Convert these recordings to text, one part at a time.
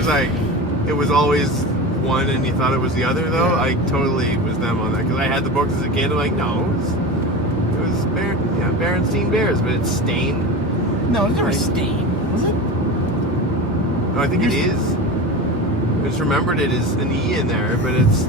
was like, it was always one and you thought it was the other, though, I totally was them on that. Because I had the books as a kid. I'm like, no, it was Berenstein Bears, but it's Stain. No, it's never Stain, was it? No, I think it is. I just remembered it as an E in there, but it's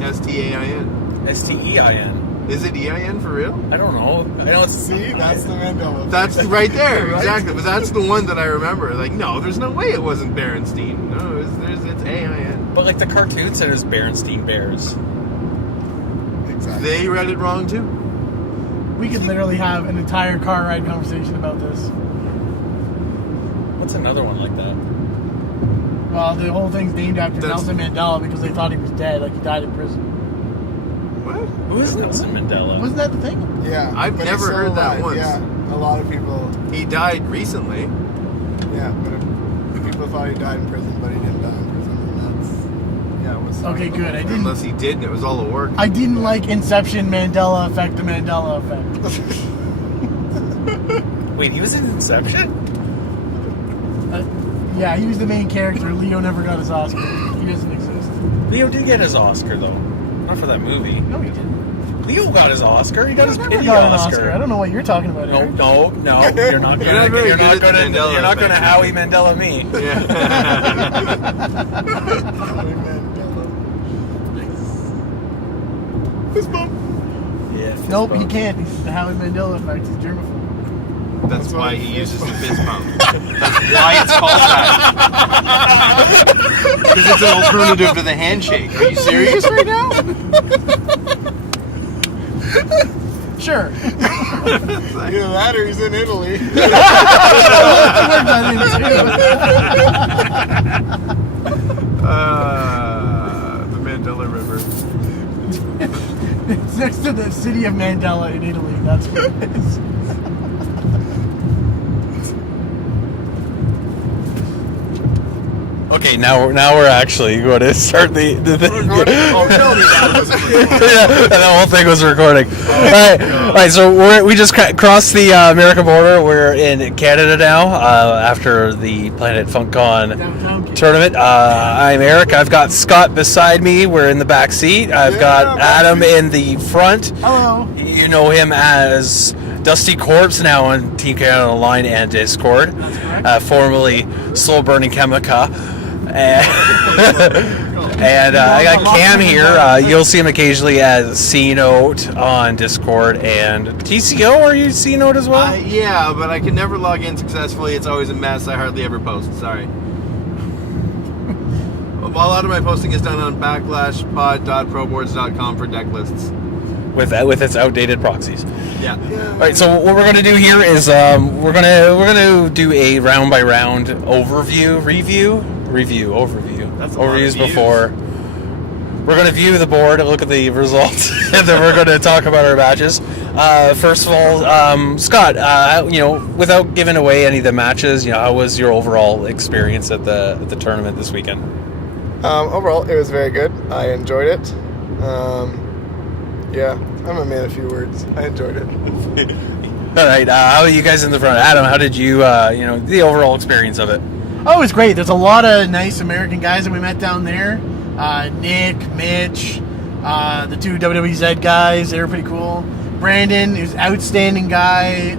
S-T-A-I-N. S-T-E-I-N. Is it E-I-N for real? I don't know. I don't See, that's the Mandela. That's right there, Right? exactly. But that's the one that I remember. Like, no, there's no way it wasn't Berenstein. No, it's A-I-N. But like the cartoon said, it was Berenstein Bears. Exactly. They read it wrong too. We could literally have an entire car ride conversation about this. What's another one like that? Well, the whole thing's named after That's- Nelson Mandela because they thought he was dead, like he died in prison. What? Who is Nelson Mandela? Wasn't that the thing? Yeah. I've but never he's heard still that alive. once. Yeah, a lot of people. He died recently. Yeah, but people thought he died in prison, but he didn't die in prison, and it was. Okay, good. Unless he did and it was all a work. I didn't like Inception, Mandela Effect, the Mandela Effect. Wait, he was in Inception? Yeah, he was the main character. Leo never got his Oscar. He doesn't exist. Leo did get his Oscar, though. Not for that movie. No, he didn't. Leo got his Oscar. He got his Never pity got an Oscar. I don't know what you're talking about, No, Eric. no, no. You're not You're not very You're not good at the gonna. Mandela You're not gonna effect. Howie Mandela me. Yeah. Fist bump. Yeah. Nope, he can't. He's the Howie Mandela Effect. He's germaphobe. That's why he uses the fist pump. That's why it's called that. Because it's an alternative to the handshake. Are you serious right now? Sure. Either that or he's in Italy. The Mandela River. It's next to the city of Mandela in Italy. That's what it is. Okay, now we're actually going to start the thing. Oh, tell me that wasn't Yeah, and the whole thing was recording. All right. So we just crossed the American border. We're in Canada now after the Planet Funkcon Downtown. tournament. I'm Eric. I've got Scott beside me. We're in the back seat. I've got Adam in the front. Hello. You know him as Dusty Corpse now on Team Canada Online and Discord, formerly Slow Burning Chemica. And I got Cam here. You'll see him occasionally as C-Note on Discord and TCO. Are you C-Note as well? Yeah, but I can never log in successfully. It's always a mess. I hardly ever post. Sorry. A lot of my posting is done on backlashpod.proboards.com for deck lists. With its outdated proxies. Yeah. All right. So what we're gonna do here is we're gonna do a round by round overview. That's a lot of Overviews views. before. We're going to view the board and look at the results, and then we're going to talk about our matches. First of all, Scott, without giving away any of the matches, how was your overall experience at the tournament this weekend? Overall, it was very good. I enjoyed it. Yeah, I'm a man of few words. I enjoyed it. All right, how are you guys in the front? Adam, how did you, the overall experience of it? Oh, it was great. There's a lot of nice American guys that we met down there. Nick, Mitch, the two WWZ guys. They were pretty cool. Brandon is an outstanding guy. It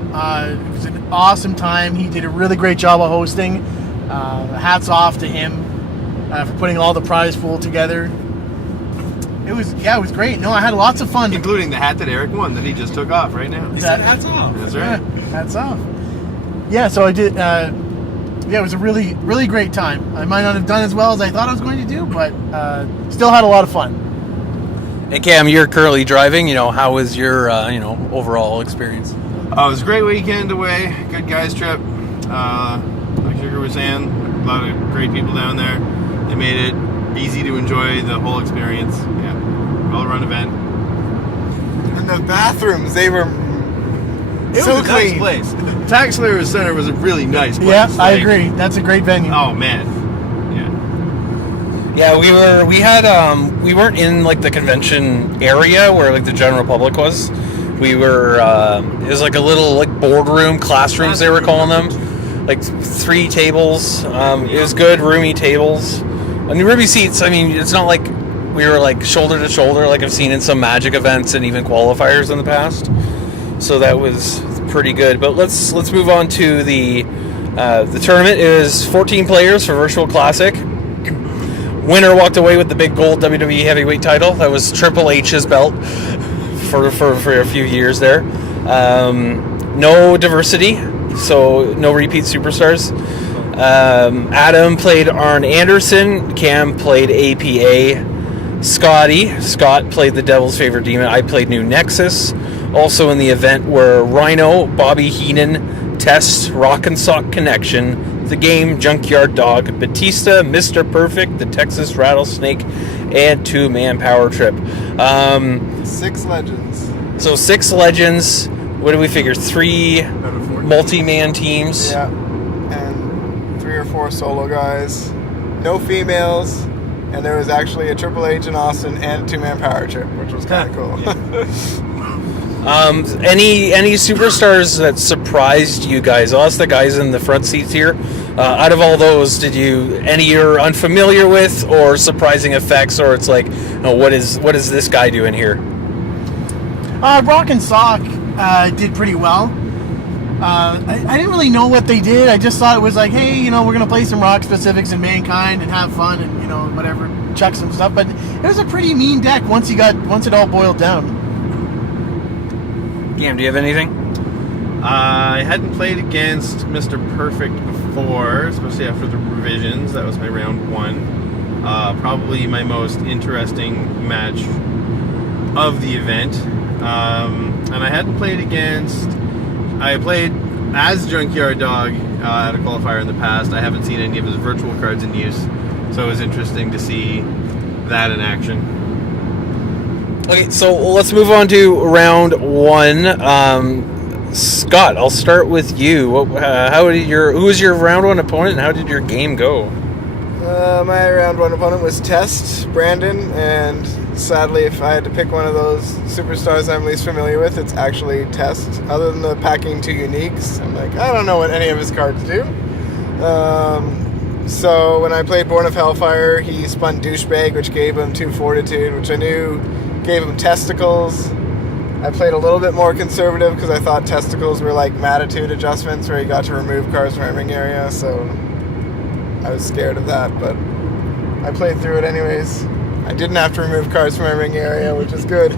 was an awesome time. He did a really great job of hosting. Hats off to him for putting all the prize pool together. It was great. No, I had lots of fun. Including the hat that Eric won that he just took off right now. Hats off. That's Yeah, right. hats off. Yeah, so I did. It was a really, really great time. I might not have done as well as I thought I was going to do, but still had a lot of fun. And Cam, you're currently driving. How was your, overall experience? It was a great weekend away. Good guys trip. Like Sugar was saying, a lot of great people down there. They made it easy to enjoy the whole experience. Yeah, all-around event. And the bathrooms, they were It so was a nice clean. place. The Tax Slayer Center was a really nice place. Yeah, I Like, agree. That's a great venue. Oh man. Yeah, we weren't in like the convention area where like the general public was. We were, it was like a little like boardroom, classrooms they were calling them. like 3 tables. It was good, roomy tables. And the roomy seats, I mean, it's not like we were like shoulder to shoulder like I've seen in some Magic events and even qualifiers in the past. So that was pretty good. But let's move on to the tournament. It was 14 players for Virtual Classic. Winner walked away with the big gold WWE Heavyweight title. That was Triple H's belt for a few years there. No diversity, so no repeat superstars. Adam played Arn Anderson. Cam played APA. Scott played the Devil's Favorite Demon. I played New Nexus. Also in the event were Rhino, Bobby Heenan, Test, Rock and Sock Connection, The Game, Junkyard Dog, Batista, Mr. Perfect, the Texas Rattlesnake, and 2-man Power Trip. 6 legends. So 6 legends. What do we figure? 3 multi-man teams. Yeah, and 3 or 4 solo guys. No females, and there was actually a Triple H in Austin and a 2-man Power Trip, which was kind of cool. Any superstars that surprised you guys? I'll ask the guys in the front seats here. Out of all those, did you any you're unfamiliar with, or surprising effects, or it's like, oh, what is this guy doing here? Rock and Sock did pretty well. I didn't really know what they did. I just thought it was like, hey, we're going to play some Rock specifics and Mankind and have fun and, whatever, chuck some stuff. But it was a pretty mean deck once it all boiled down. Cam, do you have anything? I hadn't played against Mr. Perfect before, especially after the revisions. That was my round 1. Probably my most interesting match of the event. And I hadn't played against... I played as Junkyard Dog at a qualifier in the past. I haven't seen any of his virtual cards in use, so it was interesting to see that in action. Okay, so let's move on to round 1. Scott, I'll start with you. Who was your round 1 opponent, and how did your game go? My round 1 opponent was Test, Brandon, and sadly, if I had to pick one of those superstars I'm least familiar with, it's actually Test. Other than the packing 2 uniques, I'm like, I don't know what any of his cards do. So when I played Born of Hellfire, he spun Douchebag, which gave him 2 Fortitude, which I knew gave him Testicles. I played a little bit more conservative because I thought Testicles were like Matitude adjustments where he got to remove cards from my ring area, so I was scared of that, but I played through it anyways. I didn't have to remove cards from my ring area, which is good.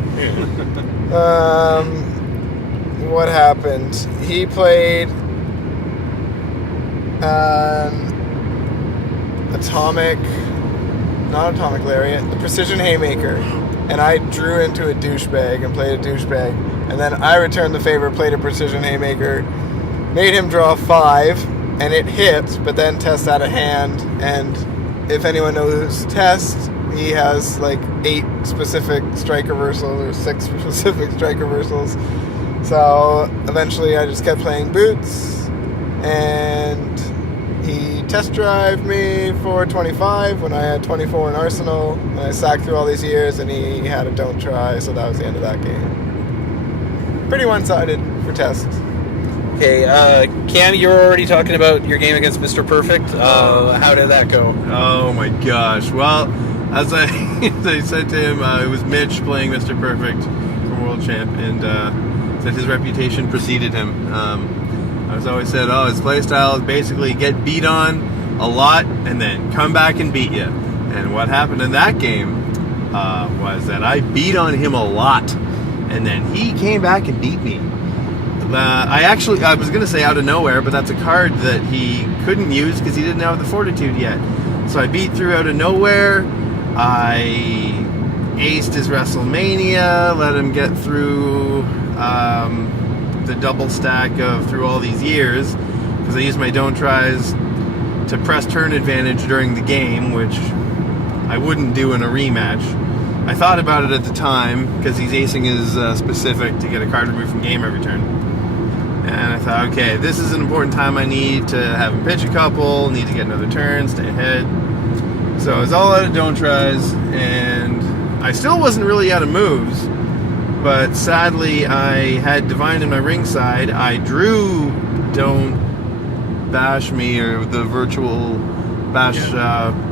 What happened? He played not Atomic Lariat, the Precision Haymaker. And I drew into a Douchebag and played a Douchebag. And then I returned the favor, played a Precision Haymaker, made him draw 5, and it hit, but then Test out of hand. And if anyone knows Test, he has like 8 specific strike reversals or 6 specific strike reversals. So eventually I just kept playing Boots, and he test drove me for 25 when I had 24 in Arsenal, and I sacked through all these years, and he had a don't try, so that was the end of that game. Pretty one-sided for Test. Okay, Cam, you were already talking about your game against Mr. Perfect. How did that go? Oh my gosh. Well, as I, as I said to him, it was Mitch playing Mr. Perfect for World Champ, and said his reputation preceded him. I was always said, his play style is basically get beat on a lot and then come back and beat you. And what happened in that game was that I beat on him a lot, and then he came back and beat me. I was going to say Out of Nowhere, but that's a card that he couldn't use because he didn't have the Fortitude yet. So I beat through Out of Nowhere. I aced his WrestleMania, let him get through the double stack of through all these years, because I used my don't tries to press turn advantage during the game, which I wouldn't do in a rematch. I thought about it at the time because he's acing his specific to get a card removed from game every turn. And I thought, okay, this is an important time. I need to have him pitch a couple, need to get another turn, stay ahead. So I was all out of don't tries, and I still wasn't really out of moves, but sadly I had Divine in my ringside. I drew don't bash me, or the virtual bash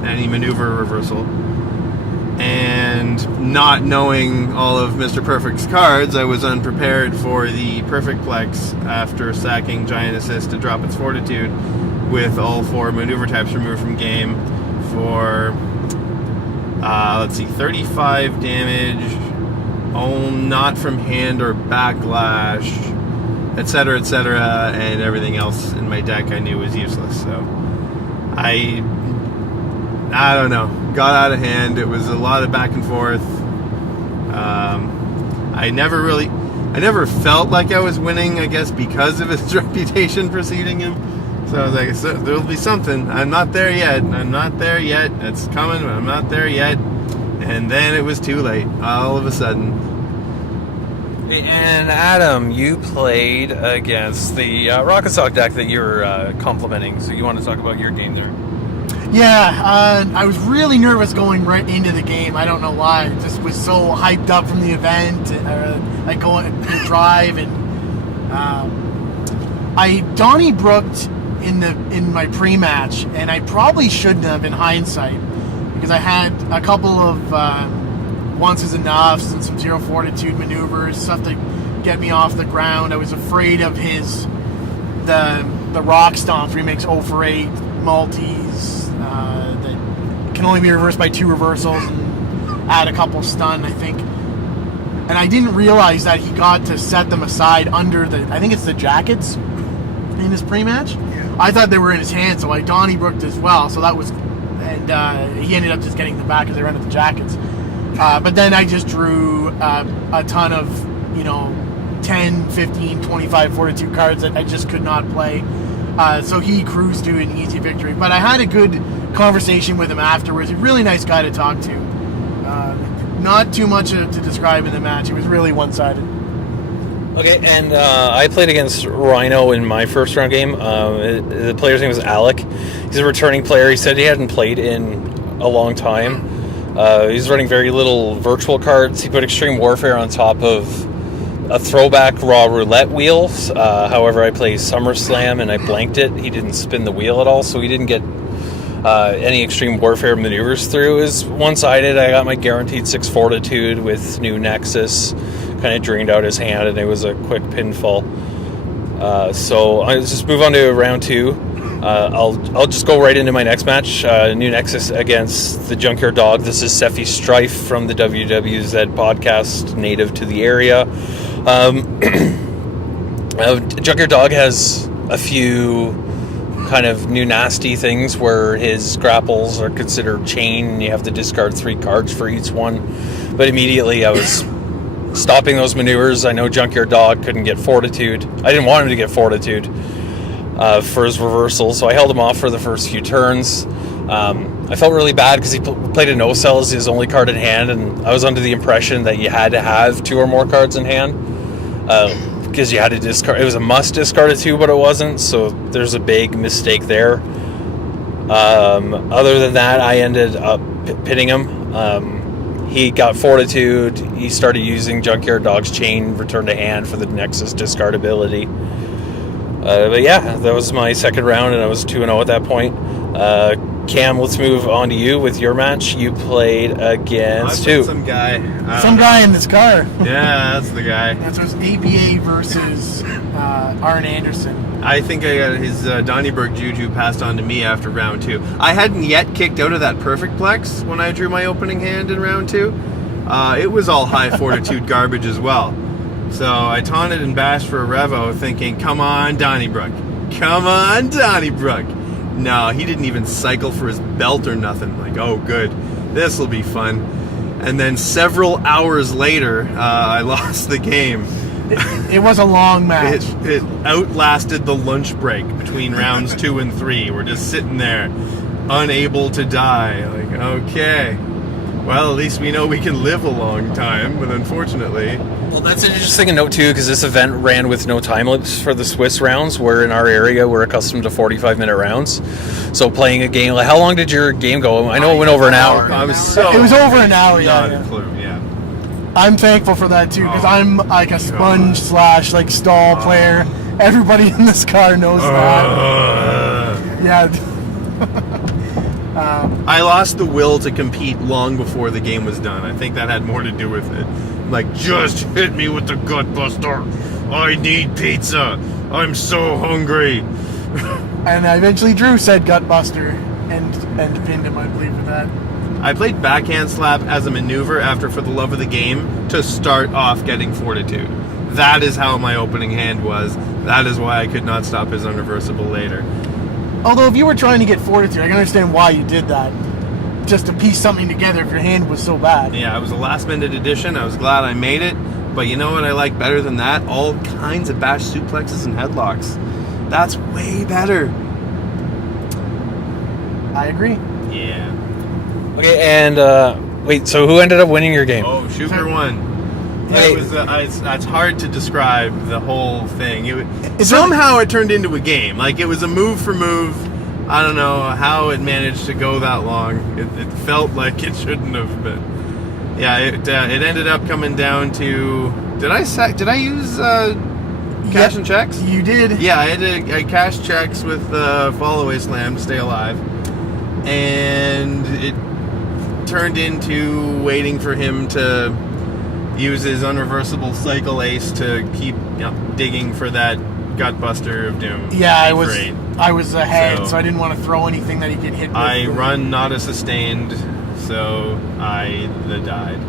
any maneuver reversal. And not knowing all of Mr. Perfect's cards, I was unprepared for the Perfect Plex after sacking Giant Assist to drop its Fortitude with all 4 maneuver types removed from game for, 35 damage, not from hand or backlash, etc., and everything else in my deck I knew was useless. So I don't know, got out of hand. It was a lot of back and forth. I never felt like I was winning, I guess, because of his reputation preceding him. So I was like, there'll be something. I'm not there yet. It's coming, but I'm not there yet. And then it was too late, all of a sudden. And Adam, you played against the Rocket Sock deck that you were complimenting. So you want to talk about your game there? Yeah, I was really nervous going right into the game. I don't know why. I just was so hyped up from the event. I go on the drive, and I Donnybroked in my pre-match, and I probably shouldn't have in hindsight, because I had a couple of once is enoughs and some 0 Fortitude maneuvers, stuff to get me off the ground. I was afraid of the Rock Stomp where he makes 0 for 8 multis that can only be reversed by 2 reversals and add a couple stun, I think. And I didn't realize that he got to set them aside under I think it's the jackets in his pre-match. Yeah. I thought they were in his hand, so I Donnybroked as well. So that was, and he ended up just getting them back because they ran at the jackets. But then I just drew a ton of, 10, 15, 25 Fortitude cards that I just could not play. So he cruised to an easy victory. But I had a good conversation with him afterwards. A really nice guy to talk to. Not too much to describe in the match. It was really one-sided. Okay, and I played against Rhino in my first round game. The player's name was Alec. He's a returning player. He said he hadn't played in a long time. He's running very little virtual cards. He put Extreme Warfare on top of a throwback Raw Roulette wheel. However, I played SummerSlam and I blanked it. He didn't spin the wheel at all, so he didn't get any Extreme Warfare maneuvers through. It was one-sided. I got my guaranteed 6 Fortitude with new Nexus. Kind of drained out his hand, and it was a quick pinfall. So I'll just move on to round 2. I'll just go right into my next match. New Nexus against the Junkyard Dog. This is Sephi Strife from the WWZ podcast, native to the area. Junkyard Dog has a few kind of new nasty things where his grapples are considered chain, and you have to discard 3 cards for each one. But immediately I was stopping those maneuvers. I know Junkyard Dog couldn't get Fortitude. I didn't want him to get Fortitude for his reversal, so I held him off for the first few turns. I felt really bad because he played a no-sell as his only card in hand, and I was under the impression that you had to have 2 or more cards in hand because you had to discard. It was a must discard a 2, but it wasn't, so there's a big mistake there. Other than that, I ended up pitting him. He got Fortitude. He started using Junkyard Dog's chain return to hand for the Nexus discardability. But yeah, that was my second round, and I was 2-0 at that point. Cam, let's move on to you with your match. You played against who? Some guy. Some guy in this car. Yeah, that's the guy. That was ABA versus Arn Anderson. I think I got his Donnybrok Juju passed on to me after round 2. I hadn't yet kicked out of that Perfect Plex when I drew my opening hand in round 2. It was all high Fortitude garbage as well. So I taunted and bashed for a Revo thinking, come on, Donnybrok. Come on, Donnybrok. No, he didn't even cycle for his belt or nothing. Like, oh, good. This will be fun. And then several hours later, I lost the game. It was a long match. It outlasted the lunch break between rounds 2 and 3. We're just sitting there, unable to die. Like, okay. Well, at least we know we can live a long time, but unfortunately... Well, that's an interesting note, too, because this event ran with no time limits for the Swiss rounds, where in our area we're accustomed to 45-minute rounds. So playing a game... Like, how long did your game go? I know it went over an hour. It was over an hour, not yeah. a clue, yeah. I'm thankful for that, too, because I'm like a sponge / stall player. Everybody in this car knows that. Yeah. I lost the will to compete long before the game was done. I think that had more to do with it. Like, just hit me with the Gutbuster. I need pizza. I'm so hungry. And I eventually drew said Gutbuster and pinned him, I believe, with that. I played backhand slap as a maneuver after For the Love of the Game to start off getting Fortitude. That is how my opening hand was. That is why I could not stop his unreversible later. Although if you were trying to get Fortitude, I can understand why you did that. Just to piece something together if your hand was so bad. Yeah, it was a last-minute addition. I was glad I made it. But you know what I like better than that? All kinds of bash suplexes and headlocks. That's way better. I agree. Yeah. Okay, and wait, so who ended up winning your game? Oh, Schuker won. Hey. It was, it's hard to describe the whole thing. It's Somehow it turned into a game. Like, it was a move for move. I don't know how it managed to go that long. It felt like it shouldn't have, but yeah, it ended up coming down to. Did I use cash and checks? You did. Yeah, I cashed checks with Fallaway Slam to stay alive, and it turned into waiting for him to use his unreversible cycle ace to keep digging for that Gutbuster of Doom. Yeah, I was ahead, So- so I didn't want to throw anything that he could hit with. I run not a sustained, so I died.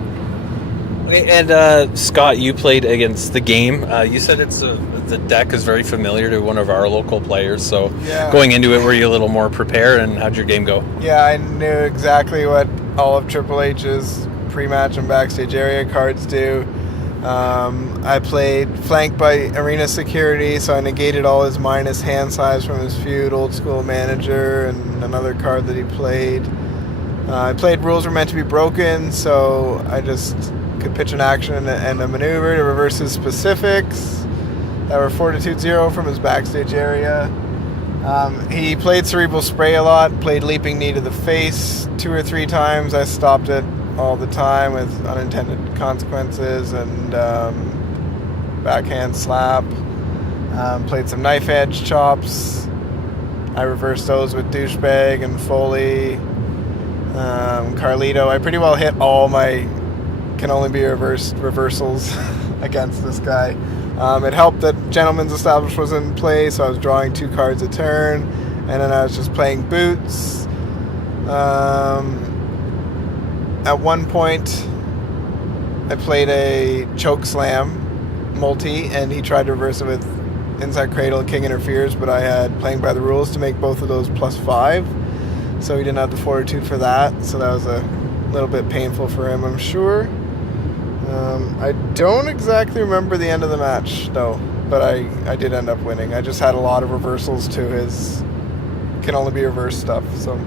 Okay, and Scott, you played against the game. You said the deck is very familiar to one of our local players. So Yeah. going into it, were you a little more prepared? And how'd your game go? Yeah, I knew exactly what all of Triple H's pre-match and backstage area cards do. I played flanked by Arena Security, so I negated all his minus hand size from his feud, Old School Manager, and another card that he played. I played Rules Were Meant to Be Broken, so I just could pitch an action and a maneuver to reverse his specifics that were Fortitude 0 from his backstage area. He played Cerebral Spray a lot, played Leaping Knee to the face 2 or 3 times. I stopped it all the time with unintended consequences and backhand slap. Played some knife edge chops. I reversed those with Douchebag and Foley. Carlito. I pretty well hit all my can only be reversals against this guy. It helped that Gentleman's Established was in play, so I was drawing 2 cards a turn, and then I was just playing boots. At one point, I played a choke slam multi, and he tried to reverse it with Inside Cradle, King Interferes, but I had Playing by the Rules to make both of those +5, so he didn't have the fortitude for that, so that was a little bit painful for him, I'm sure. I don't exactly remember the end of the match, though, but I did end up winning. I just had a lot of reversals to his can only be reversed stuff, so...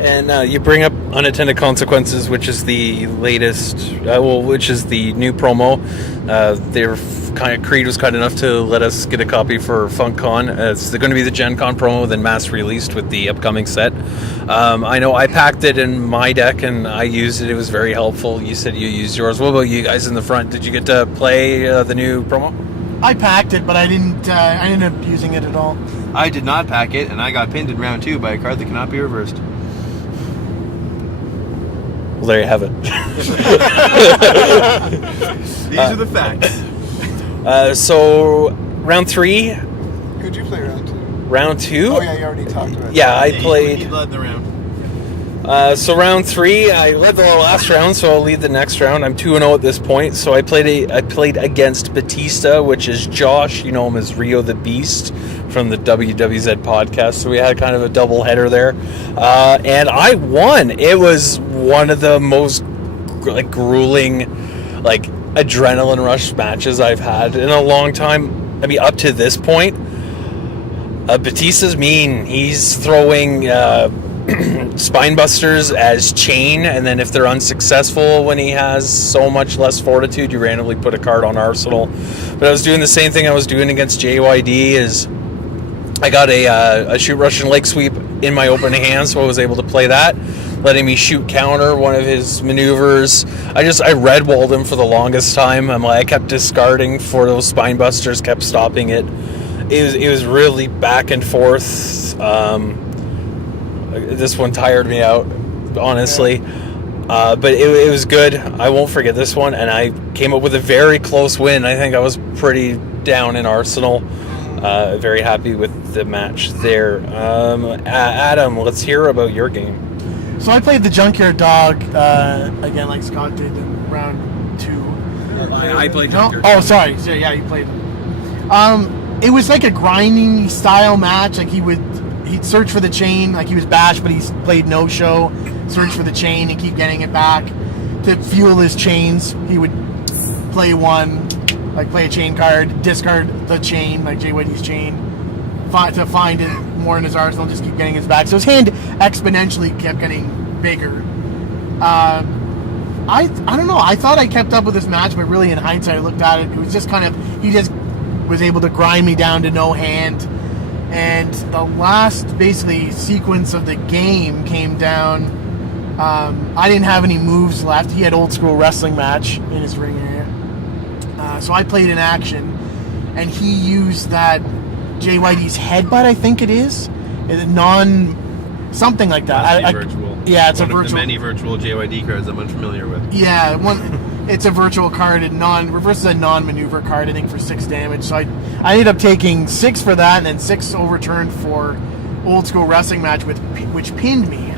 And you bring up Unintended Consequences, which is the latest, which is the new promo. Creed was kind enough to let us get a copy for Funkcon. It's going to be the Gen Con promo, then mass released with the upcoming set. I know I packed it in my deck and I used it. It was very helpful. You said you used yours. What about you guys in the front? Did you get to play the new promo? I packed it, but I didn't end up using it at all. I did not pack it, and I got pinned in round 2 by a card that cannot be reversed. Well, there you have it. These are the facts. So, round 3. Who'd you play round 2? Round 2? Oh, yeah, you already talked about it. Yeah, I He played. led the round. So round 3, I led the last round, so I'll lead the next round. I'm 2-0 at this point. So I played against Batista, which is Josh. You know him as Rio the Beast from the WWZ podcast. So we had kind of a double header there, and I won. It was one of the most grueling, adrenaline rush matches I've had in a long time. I mean, up to this point, Batista's mean. He's throwing spinebusters as chain, and then if they're unsuccessful when he has so much less fortitude, you randomly put a card on Arsenal. But I was doing the same thing I was doing against JYD. Is I got a shoot Russian leg sweep in my open hand, so I was able to play that, letting me shoot counter one of his maneuvers. I redwalled him for the longest time. I kept discarding for those spinebusters, kept stopping it. it was really back and forth. This one tired me out, honestly. But it was good. I won't forget this one, and I came up with a very close win. I think I was pretty down in Arsenal. Very happy with the match there. Adam, let's hear about your game. So I played the Junkyard Dog again, like Scott did in round 2. I played No? Junkyard Oh, Dog. sorry. So, yeah, you played him. It was like a grinding style match. Like he'd search for the chain, like he was bashed, but he played no show. Search for the chain and keep getting it back. To fuel his chains, he would play play a chain card, discard the chain, like Jay Whitey's chain, to find it more in his arsenal, just keep getting his back. So his hand exponentially kept getting bigger. I don't know. I thought I kept up with this match, but really in hindsight, I looked at it. It was just he just was able to grind me down to no hand. And the last, basically, sequence of the game came down. I didn't have any moves left. He had old school wrestling match in his ring area. So I played in action, and he used that Jay Whitey's headbutt, I think it is. Something like that. Virtual. Yeah, it's one a of virtual. the many virtual JYD cards I'm unfamiliar with. Yeah, it's a virtual card and reverses a non-maneuver card, I think, for 6 damage. So I ended up taking 6 for that, and then 6 overturned for old school wrestling match which pinned me.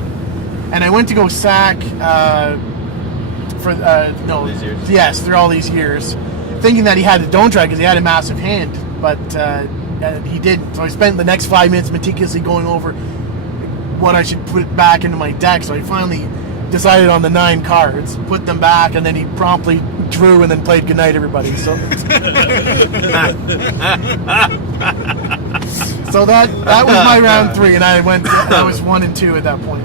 And I went to go sack All these years. Yes, through all these years, thinking that he had the don't try because he had a massive hand, but he didn't. So I spent the next 5 minutes meticulously going over what I should put back into my deck. So I finally decided on the 9 cards, put them back, and then he promptly drew and then played goodnight, everybody. So, so that was my round 3, and I was 1 and 2 at that point.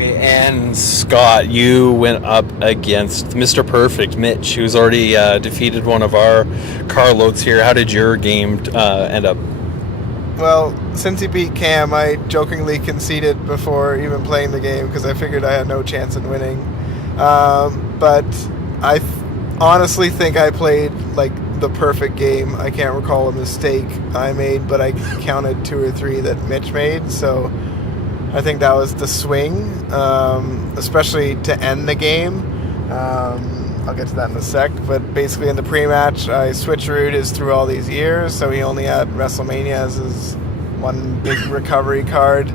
And Scott, you went up against Mr. Perfect, Mitch, who's already defeated one of our carloads here. How did your game end up? Well, since he beat Cam, I jokingly conceded before even playing the game because I figured I had no chance in winning. But I honestly think I played like the perfect game. I can't recall a mistake I made, but I counted 2 or 3 that Mitch made. So I think that was the swing, especially to end the game. I'll get to that in a sec, but basically in the pre-match, I switcherooed his through all these years, so he only had WrestleMania as his one big recovery card.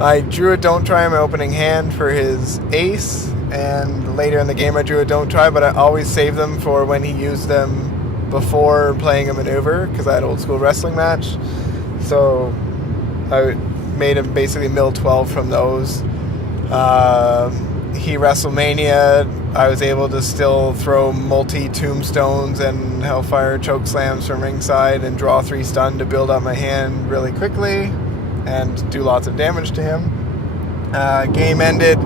I drew a don't try in my opening hand for his ace, and later in the game I drew a don't try, but I always save them for when he used them before playing a maneuver, because I had old school wrestling match. So I made him basically mill 12 from those. He WrestleMania, I was able to still throw multi-tombstones and Hellfire choke slams from ringside and draw 3 stun to build up my hand really quickly and do lots of damage to him. Game ended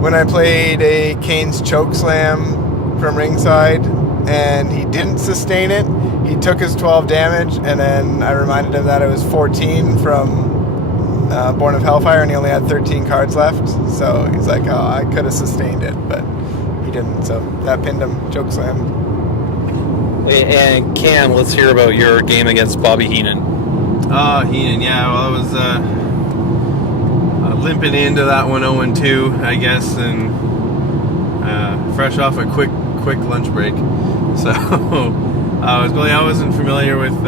when I played a Kane's choke slam from ringside, and he didn't sustain it. He took his 12 damage, and then I reminded him that it was 14 from Born of Hellfire, and he only had 13 cards left. So he's like, oh, I could have sustained it, but he didn't. So that pinned him, choke slam. And Cam, let's hear about your game against Bobby Heenan. Heenan, yeah. Well, I was limping into that one 0-2, I guess, and fresh off a quick lunch break. So I wasn't familiar with.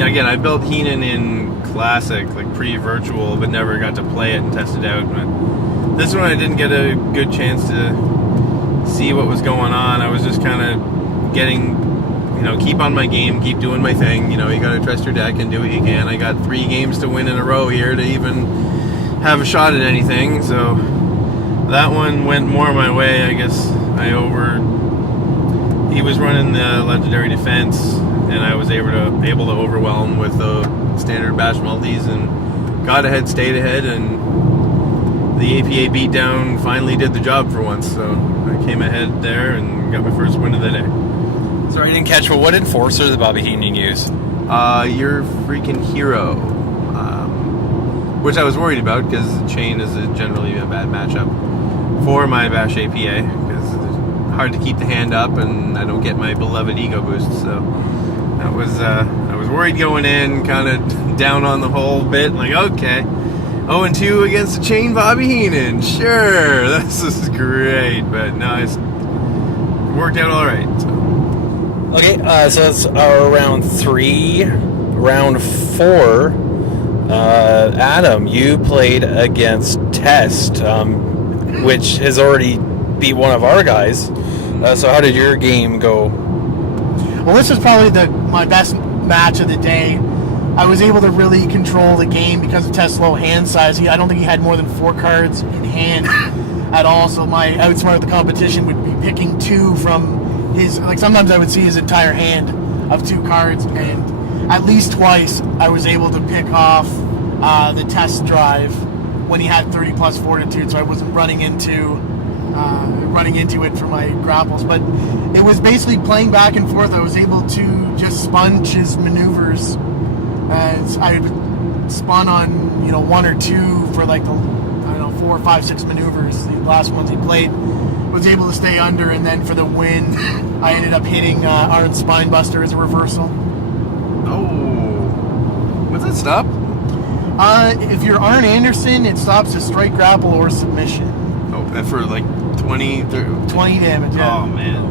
Again, I built Heenan in Classic, like pre-virtual, but never got to play it and test it out. But this one I didn't get a good chance to see what was going on. I was just kind of getting, keep on my game, keep doing my thing. You got to trust your deck and do what you can. I got 3 games to win in a row here to even have a shot at anything. So that one went more my way. I guess he was running the legendary defense, and I was able to overwhelm with the standard bash multis and got ahead, stayed ahead, and the APA beatdown finally did the job for once. So I came ahead there and got my first win of the day. Sorry, I didn't catch, but what enforcer did Bobby Heenan use? Your freaking hero, which I was worried about because Chain is generally a bad matchup for my bash APA because it's hard to keep the hand up and I don't get my beloved ego boost. So I was worried going in, kind of down on the whole bit. Like, okay, 0-2 against the Chain Bobby Heenan. Sure, this is great. But no, it's worked out all right. So. Okay, so it's our round 3. Round 4. Adam, you played against Test, which has already beat one of our guys. So how did your game go? Well, this was probably my best match of the day. I was able to really control the game because of Test's low hand size. I don't think he had more than 4 cards in hand at all, so my outsmart the competition would be picking 2 from his, like sometimes I would see his entire hand of 2 cards, and at least twice I was able to pick off the Test drive when he had 30 plus fortitude, so I wasn't running into it for my grapples. But it was basically playing back and forth. I was able to just sponge his maneuvers as I would spun on 1 or 2 for like the 4, 5, 6 maneuvers. The last ones he played, was able to stay under, and then for the win I ended up hitting Arn Spinebuster as a reversal. Oh, what's that stop? If you're Arn Anderson, it stops a strike, grapple, or submission. Oh, for like 20 damage, yeah. Oh, man.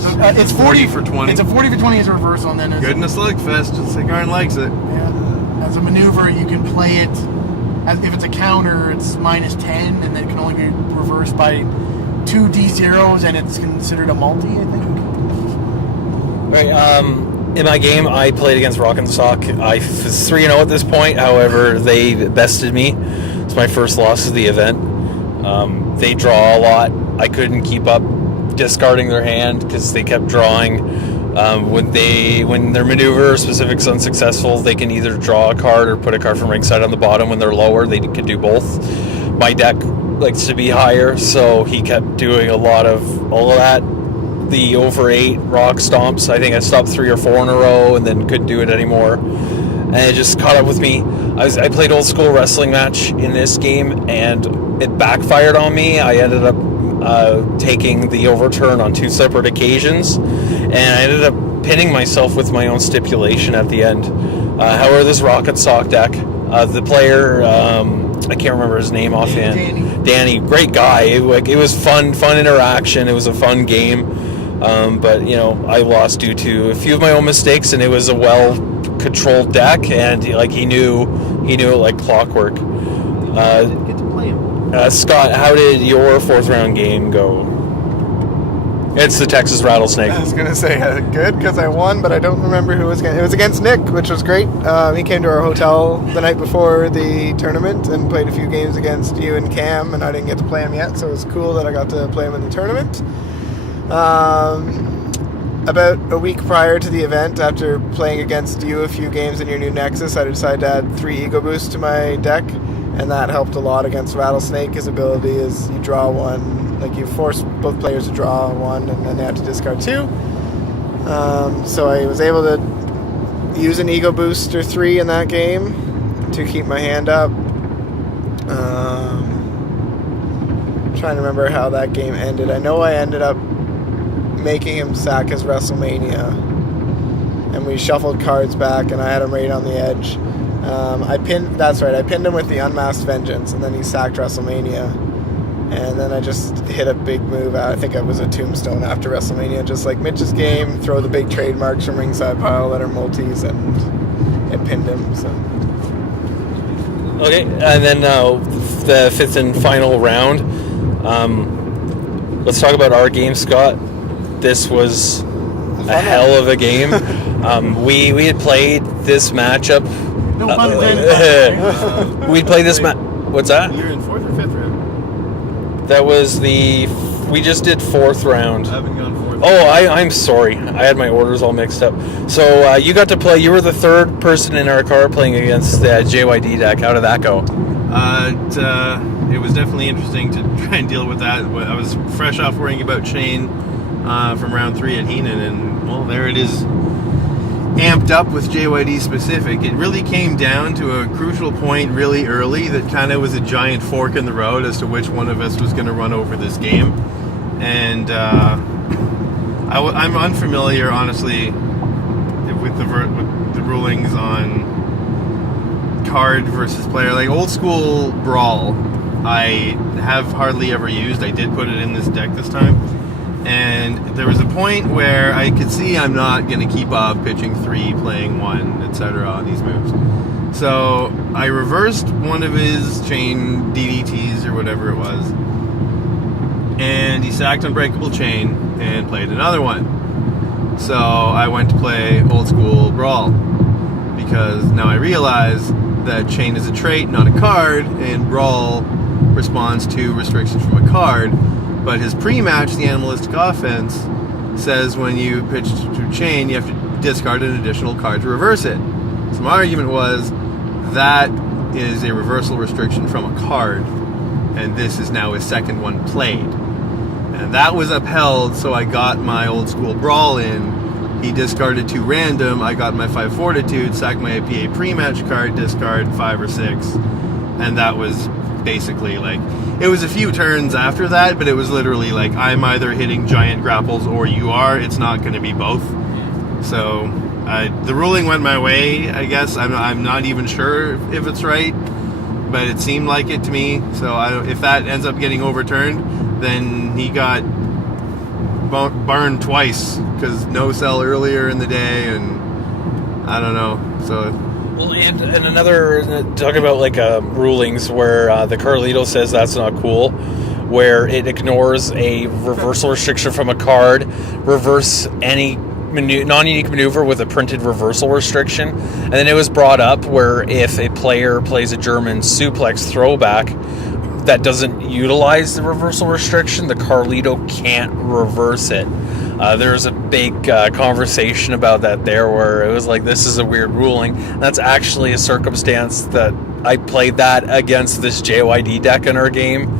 So, it's 40 for 20. It's a 40 for 20 as a reversal, and then Good in a slugfest, just like Arn likes it. Yeah. As a maneuver, you can play it, if it's a counter, it's -10, and then it can only be reversed by 2 D0s, and it's considered a multi, I think. Right, in my game, I played against Rock and Sock. I was 3-0 at this point. However, they bested me. It's my first loss of the event. They draw a lot. I couldn't keep up discarding their hand because they kept drawing. When their maneuver specific's unsuccessful, they can either draw a card or put a card from ringside on the bottom. When they're lower, they could do both. My deck likes to be higher, so he kept doing all of that. The over 8 rock stomps, I think I stopped 3 or 4 in a row and then couldn't do it anymore, and it just caught up with me. I played old school wrestling match in this game, and it backfired on me. I ended up taking the overturn on 2 separate occasions, and I ended up pinning myself with my own stipulation at the end. However, this Rock and Sock deck, the player, I can't remember his name offhand. Danny, great guy. It was fun interaction. It was a fun game. But I lost due to a few of my own mistakes, and it was a well-controlled deck, and he knew it like clockwork. Get to play him. Scott, how did your 4th round game go? It's the Texas Rattlesnake. I was going to say good because I won, but I don't remember who was against. It was against Nick, which was great. He came to our hotel the night before the tournament and played a few games against you and Cam, and I didn't get to play him yet, so it was cool that I got to play him in the tournament. About a week prior to the event, after playing against you a few games in your new Nexus, I decided to add 3 Ego Boosts to my deck, and that helped a lot against Rattlesnake. His ability is you draw 1, you force both players to draw 1, and then they have to discard 2. So I was able to use an Ego Booster 3 in that game to keep my hand up. Trying to remember how that game ended. I know I ended up making him sack his WrestleMania, and we shuffled cards back, and I had him right on the edge. I pinned him with the Unmasked Vengeance, and then he sacked WrestleMania, and then I just hit a big move. I think it was a Tombstone after WrestleMania, just like Mitch's game, throw the big trademarks from ringside pile that are multis, and it pinned him. So Okay, and then the 5th and final round. Let's talk about our game, Scott. This was a hell of a game. We had played this matchup. No pun intended. We'd played this What's that? You're in 4th or 5th round? That was we just did 4th round. I haven't gone 4th. Oh, I'm sorry. I had my orders all mixed up. So you got to play. You were the 3rd person in our car playing against the JYD deck. How did that go? It was definitely interesting to try and deal with that. I was fresh off worrying about Shane from round 3 at Heenan, and well, there it is, amped up with JYD specific. It really came down to a crucial point really early that kind of was a giant fork in the road as to which one of us was going to run over this game. And I'm unfamiliar, honestly, with rulings on card versus player. Like old school Brawl, I have hardly ever used. I did put it in this deck this time. And there was a point where I could see I'm not going to keep up pitching 3, playing 1, etc. on these moves. So I reversed one of his chain DDTs or whatever it was. And he sacked Unbreakable Chain and played another one. So I went to play old school Brawl. Because now I realize that Chain is a trait, not a card, and Brawl responds to restrictions from a card. But his pre-match, the Animalistic Offense, says when you pitch to Chain, you have to discard an additional card to reverse it. So my argument was that is a reversal restriction from a card, and this is now his second one played. And that was upheld, so I got my old school Brawl in. He discarded 2 random, I got my 5 Fortitude, sacked my APA pre-match card, discard 5 or 6, and that was basically like, it was a few turns after that, but it was literally like, I'm either hitting giant grapples or you are, it's not going to be both. So the ruling went my way, I guess. I'm not even sure if it's right, but it seemed like it to me. So if that ends up getting overturned, then he got burned twice because no sell earlier in the day, and I don't know. So well, and another talking about like rulings where the Carlito says that's not cool, where it ignores a reversal restriction from a card, reverse any non-unique maneuver with a printed reversal restriction, and then it was brought up where if a player plays a German suplex throwback that doesn't utilize the reversal restriction, the Carlito can't reverse it. There was a big conversation about that there where it was like, this is a weird ruling. That's actually a circumstance that I played that against this JYD deck in our game.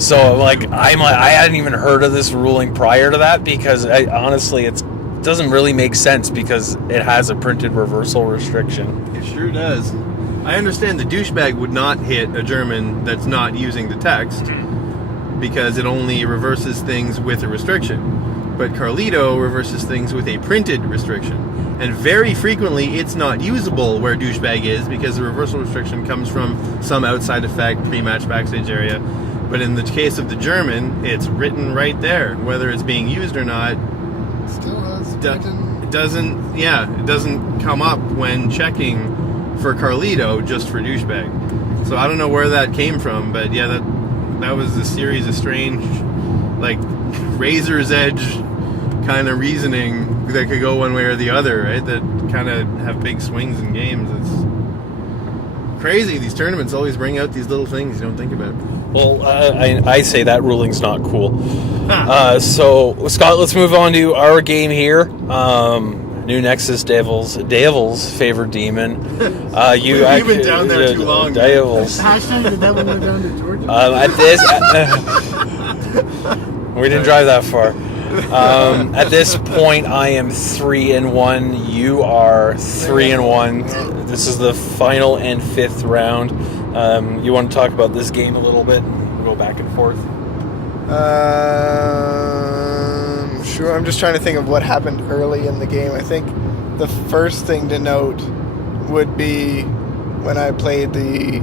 So like I hadn't even heard of this ruling prior to that, because honestly it doesn't really make sense because it has a printed reversal restriction. It sure does. I understand the douchebag would not hit a German that's not using the text because it only reverses things with a restriction. But Carlito reverses things with a printed restriction. And very frequently it's not usable where douchebag is because the reversal restriction comes from some outside effect, pre-match backstage area. But in the case of the German, it's written right there, whether it's being used or not. Still has It doesn't come up when checking for Carlito, just for douchebag. So I don't know where that came from, but yeah, that was a series of strange, like, razor's edge kind of reasoning that could go one way or the other, right? That kind of have big swings in games. It's crazy. These tournaments always bring out these little things you don't think about. Well, I say that ruling's not cool. So, Scott, let's move on to our game here. New Nexus Devil's favorite demon. You've been down there too long. Devils. Hashtag the devil went down to Georgia. We didn't drive that far. At this point, I am 3-1. You are 3-1. This is the final and 5th round. You want to talk about this game a little bit? We'll go back and forth. Sure. I'm just trying to think of what happened early in the game. I think the first thing to note would be when I played the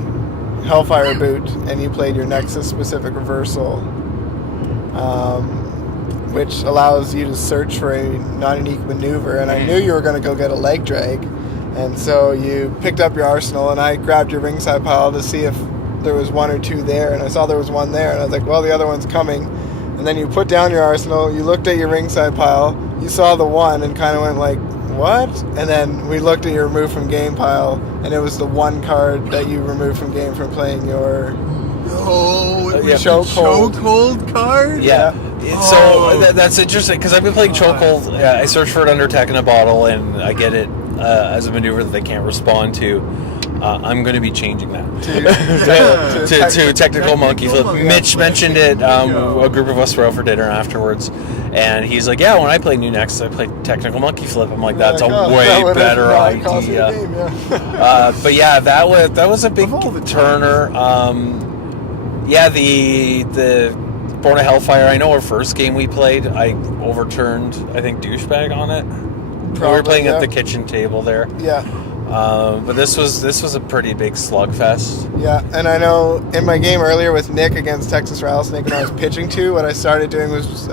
Hellfire Boot and you played your Nexus specific reversal, which allows you to search for a non-unique maneuver, and I knew you were going to go get a leg drag, and so you picked up your arsenal, and I grabbed your ringside pile to see if there was 1 or 2 there, and I saw there was 1 there, and I was like, well, the other one's coming. And then you put down your arsenal, you looked at your ringside pile, you saw the 1 and kind of went like, what? And then we looked at your remove from game pile, and it was the 1 card that you removed from game from playing your Chokehold card? Yeah. So that's interesting because I've been playing Chokehold. I search for it under Tech in a Bottle, and I get it as a maneuver that they can't respond to. I'm going to be changing that to Technical Monkey Flip. Mitch mentioned it. A group of us were out for dinner afterwards, and he's like, "Yeah, when I play New Nexus, I play Technical Monkey Flip." I'm like, "That's a way better idea." But yeah, that was a big turner. The Born of Hellfire. I know our first game we played, I overturned, I think, douchebag on it. We were playing at the kitchen table there. Yeah. But this was a pretty big slugfest. Yeah, and I know in my game earlier with Nick against Texas Rattlesnake, and I was pitching to, what I started doing was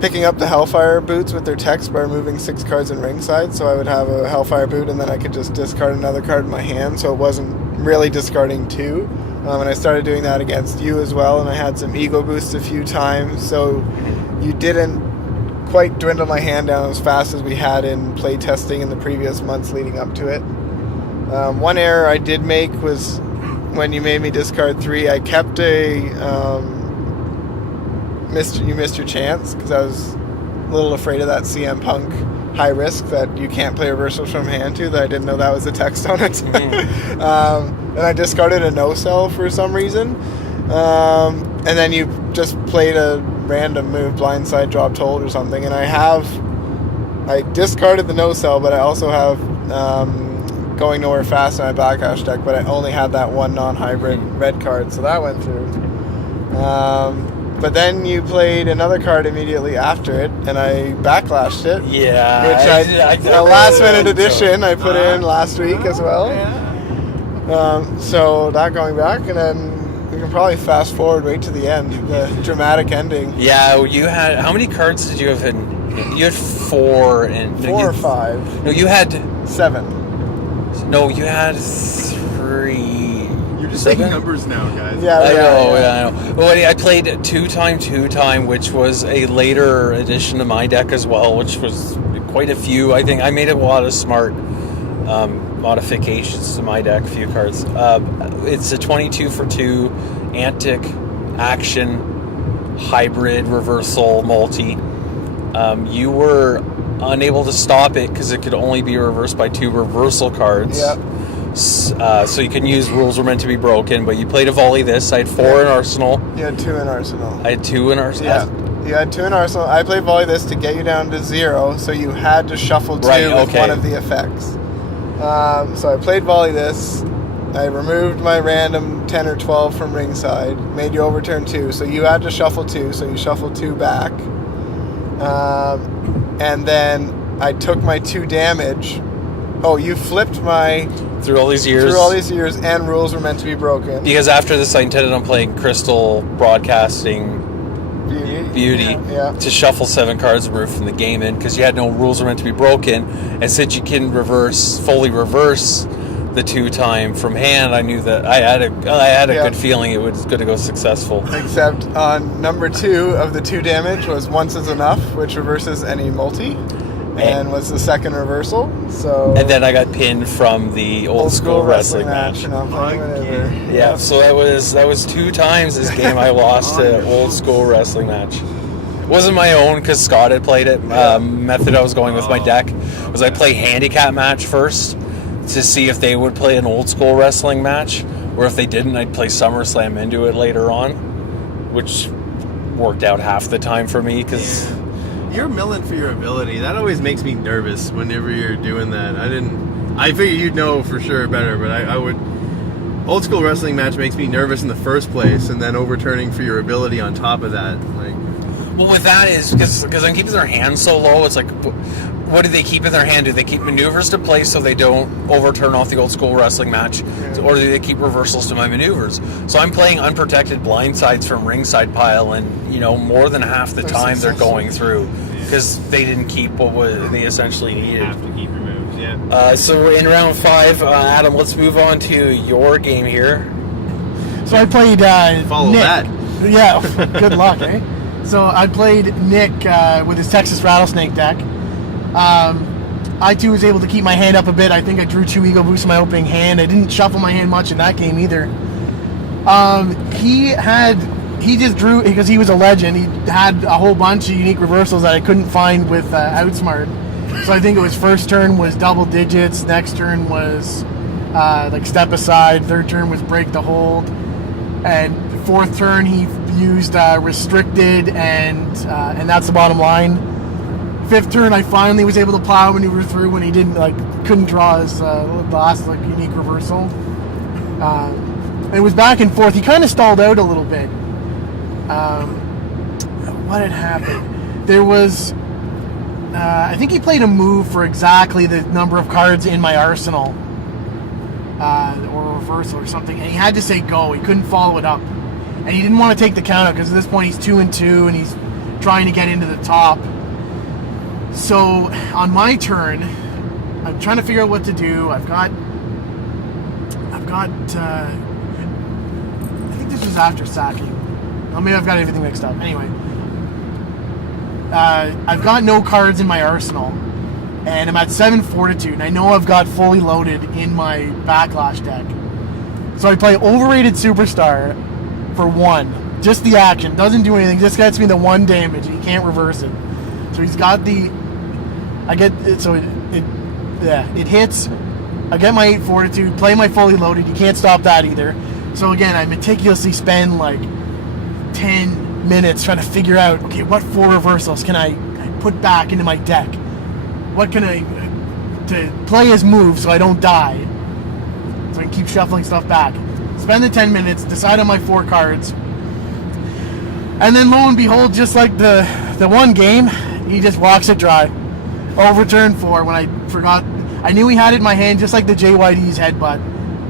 picking up the Hellfire boots with their text by removing 6 cards in ringside. So I would have a Hellfire boot, and then I could just discard another card in my hand, so it wasn't really discarding 2. And I started doing that against you as well, and I had some ego boosts a few times, so you didn't quite dwindle my hand down as fast as we had in play testing in the previous months leading up to it. One error I did make was when you made me discard 3, I kept you missed your chance, because I was a little afraid of that CM Punk high risk that you can't play reversals from hand to, that I didn't know that was a text on it. And I discarded a no-sell for some reason. And then you just played a random move, blindside, dropped hold or something, and I discarded the no-sell, but I also have going nowhere fast in my Backlash deck, but I only had that one non-hybrid red card, so that went through. But then you played another card immediately after it, and I backlashed it. Yeah. Which a last-minute addition I put in last week as well. So that going back, and then we can probably fast forward right to the end, the dramatic ending. Yeah, you had... How many cards did you have in... You had 4 and... 4 or 5. No, you had... 7. No, you had 3... You're just saying numbers now, guys. Yeah, I know. But I played 2x2x, which was a later addition to my deck as well, which was quite a few. I think I made a lot of smart modifications to my deck, a few cards. It's a 22 for 2 antic action hybrid reversal multi. You were unable to stop it because it could only be reversed by 2 reversal cards. Yep. So you can use rules were meant to be broken, but you played a volley this. I had 4 in Arsenal. You had 2 in Arsenal. I had 2 in Arsenal. Yeah. You had 2 in Arsenal. I played volley this to get you down to 0, so you had to shuffle 2 with one of the effects. So I played volley this. I removed my random 10 or 12 from ringside, made you overturn 2, so you had to shuffle 2, so you shuffled 2 back. And then I took my 2 damage. Oh, you flipped my... Through all these years, and rules were meant to be broken. Because after this, I intended on playing Crystal Broadcasting Beauty to shuffle 7 cards removed from the game in, because you had no rules were meant to be broken, and since you can fully reverse the 2 time from hand, I knew that I had a good feeling it was going to go successful. Except on number 2 of the 2 damage was Once Is Enough, which reverses any multi. And was the second reversal. So and then I got pinned from the old school wrestling match. Yeah, so that was 2 times this game I lost to old school wrestling match. It wasn't my own because Scott had played it. Method I was going with my deck was I play handicap match first to see if they would play an old school wrestling match, or if they didn't, I'd play SummerSlam into it later on, which worked out half the time for me because. You're milling for your ability. That always makes me nervous whenever you're doing that. I figure you'd know for sure better, but I would... Old school wrestling match makes me nervous in the first place, and then overturning for your ability on top of that. Well, with that is, because I'm keeping their hand so low, it's like, what do they keep in their hand? Do they keep maneuvers to play so they don't overturn off the old school wrestling match? Or do they keep reversals to my maneuvers? So I'm playing unprotected blindsides from ringside pile, and, more than half the time they're going through. Because they didn't keep what they essentially needed. You have to keep your moves, yeah. So in round 5, Adam, let's move on to your game here. So I played Follow Nick. that. Yeah, good luck, eh? So I played Nick with his Texas Rattlesnake deck. I too was able to keep my hand up a bit. I think I drew 2 ego boosts in my opening hand. I didn't shuffle my hand much in that game either. He just drew, because he was a legend, he had a whole bunch of unique reversals that I couldn't find with Outsmart. So I think it was first turn was double digits, next turn was step aside, third turn was break the hold, and fourth turn he used restricted, and that's the bottom line. Fifth turn I finally was able to plow maneuver through when he couldn't draw his last unique reversal. It was back and forth. He kind of stalled out a little bit. What had happened? There was I think he played a move for exactly the number of cards in my arsenal, or reversal or something, and he had to say go. He couldn't follow it up, and he didn't want to take the count out because at this point he's 2-2 and he's trying to get into the top. So on my turn, I'm trying to figure out what to do. I've got. I think this was after sacking. Well, maybe I've got everything mixed up. Anyway, I've got no cards in my arsenal, and I'm at 7 fortitude, and I know I've got fully loaded in my Backlash deck. So I play Overrated Superstar for 1. Just the action. Doesn't do anything. Just gets me the 1 damage. He can't reverse it. So he's got the... I get... So it hits... I get my 8 fortitude, play my fully loaded. You can't stop that either. So again, I meticulously spend like 10 minutes trying to figure out, okay, what 4 reversals can I put back into my deck? What can I to play his move so I don't die? So I can keep shuffling stuff back. Spend the 10 minutes, decide on my 4 cards. And then lo and behold, just like the one game, he just walks it dry. Overturn 4 when I forgot. I knew he had it in my hand, just like the JYD's headbutt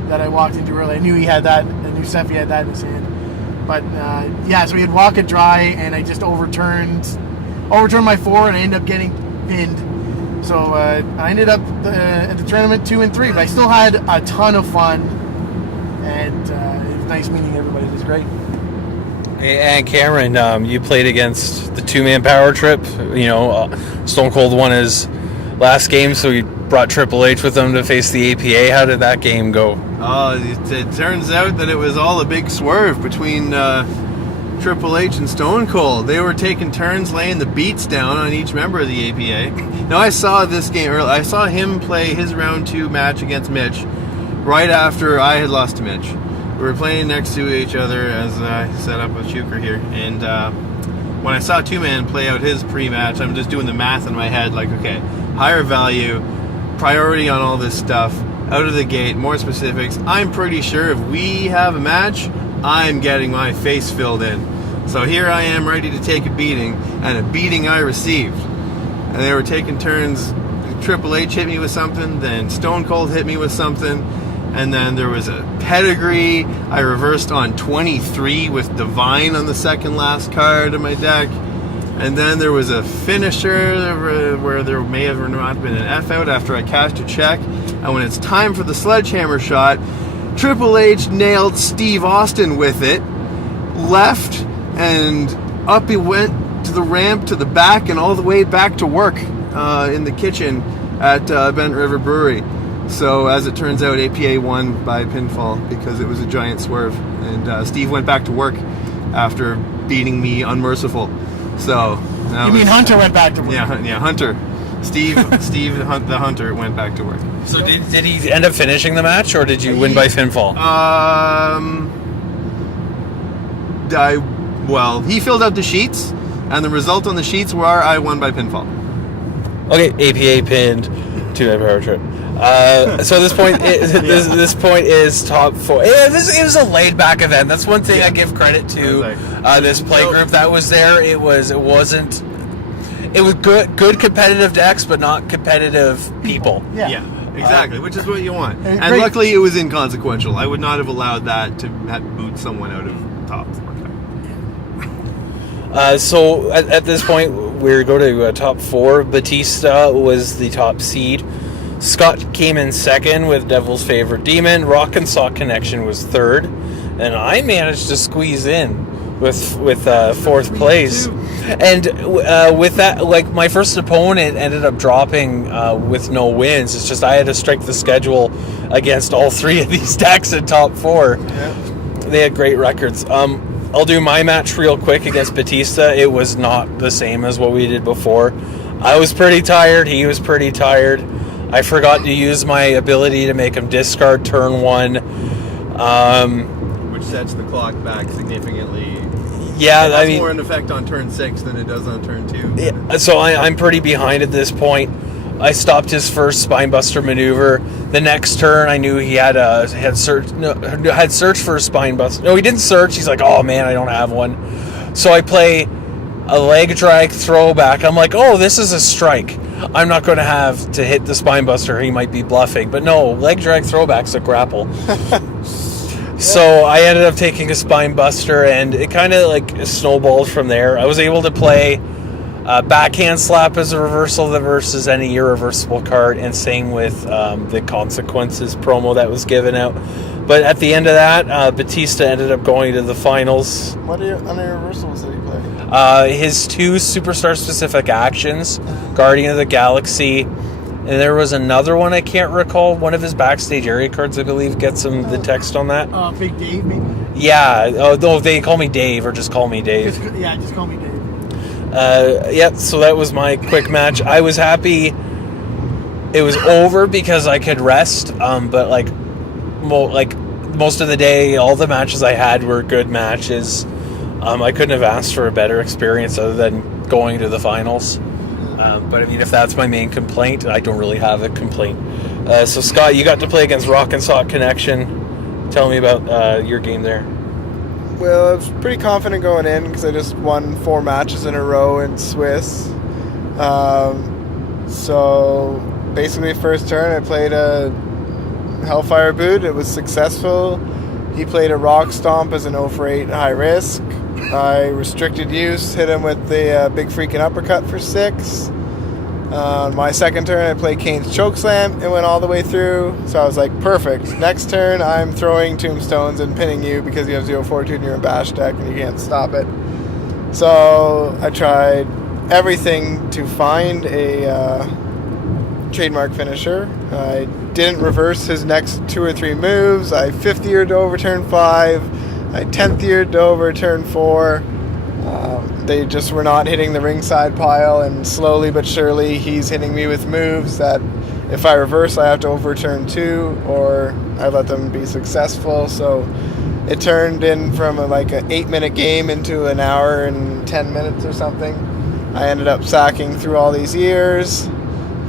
that I walked into earlier. I knew he had that. I knew Seffi had that in his hand. But yeah, so he had walk it dry, and I just overturned my 4, and I ended up getting pinned. So I ended up at the tournament 2-3, but I still had a ton of fun, and it was nice meeting everybody. It was great. And Cameron, you played against the 2-man power trip. You know, Stone Cold won his last game, so he brought Triple H with him to face the APA. How did that game go? It turns out that it was all a big swerve between Triple H and Stone Cold. They were taking turns laying the beats down on each member of the APA. Now, I saw this game early. I saw him play his round 2 match against Mitch right after I had lost to Mitch. We were playing next to each other as I set up with Shuker here, and when I saw 2-man play out his pre-match, I'm just doing the math in my head, like, okay, higher value, priority on all this stuff, out of the gate, more specifics. I'm pretty sure if we have a match, I'm getting my face filled in. So here I am ready to take a beating, and a beating I received. And they were taking turns. Triple H hit me with something, then Stone Cold hit me with something, and then there was a pedigree. I reversed on 23 with Divine on the second last card of my deck. And then there was a finisher where there may have not been an F out after I cashed a check. And when it's time for the sledgehammer shot, Triple H nailed Steve Austin with it, left, and up he went to the ramp, to the back, and all the way back to work in the kitchen at Bent River Brewery. So as it turns out, APA won by pinfall because it was a giant swerve. And Steve went back to work after beating me unmerciful. So you mean Hunter went back to work? Yeah, Hunter. Steve the Hunter went back to work. So did he end up finishing the match, or did you win by pinfall? Well, he filled out the sheets, and the result on the sheets were I won by pinfall. Okay, APA pinned 2-man power trip. So this point, this point is top 4. It was a laid back event. That's one thing I give credit to this play group that was there. It was good competitive decks, but not competitive people. Yeah, exactly, which is what you want. And luckily, it was inconsequential. I would not have allowed that to boot someone out of top 4. So at this point, we go to top 4. Batista was the top seed. Scott came in second with Devil's Favorite Demon. Rock and Sock Connection was third, and I managed to squeeze in with fourth place. And with that, like, my first opponent ended up dropping with no wins. It's just I had to strike the schedule against all 3 of these decks in top 4. Yeah. They had great records. I'll do my match real quick against Batista. It was not the same as what we did before. I was pretty tired. He was pretty tired. I forgot to use my ability to make him discard turn 1. Which sets the clock back significantly. Yeah, it has more in effect on turn 6 than it does on turn 2. Yeah, so I'm pretty behind at this point. I stopped his first Spinebuster maneuver. The next turn, I knew he had searched for a Spinebuster. No, he didn't search. He's like, oh man, I don't have one. So I play a leg drag throwback. I'm like, oh, this is a strike. I'm not going to have to hit the spine buster. He might be bluffing. But no, leg drag throwback's a grapple. So I ended up taking a spine buster, and it kind of like snowballed from there. I was able to play backhand slap as a reversal versus any irreversible card, and same with the consequences promo that was given out. But at the end of that, Batista ended up going to the finals. What other reversals did he play? His 2 superstar-specific actions, Guardian of the Galaxy, and there was another one I can't recall. One of his backstage area cards, I believe, gets him the text on that. Big Dave, maybe? Yeah. Oh, no, they call me Dave, or just call me Dave. Just call me Dave. So that was my quick match. I was happy it was over because I could rest, but most of the day, all the matches I had were good matches. I couldn't have asked for a better experience other than going to the finals. But I mean, if that's my main complaint, I don't really have a complaint. So Scott, you got to play against Rock and Sock Connection. Tell me about your game there. Well, I was pretty confident going in because I just won 4 matches in a row in Swiss. So basically, first turn I played a Hellfire Boot. It was successful. He played a Rock Stomp as an 0 for 8 high risk. I restricted use, hit him with the big freaking uppercut for 6. My second turn, I played Kane's Chokeslam. It went all the way through, so I was like, perfect. Next turn, I'm throwing tombstones and pinning you because you have 0 fortune, you're in bash deck, and you can't stop it. So I tried everything to find a trademark finisher. I didn't reverse his next 2 or 3 moves. I 5th yeared to overturn 5. I 10th yeared to overturn 4. They just were not hitting the ringside pile, and slowly but surely he's hitting me with moves that if I reverse I have to overturn 2 or I let them be successful. So it turned in from an 8-minute game into an hour and 10 minutes or something. I ended up sacking through all these years.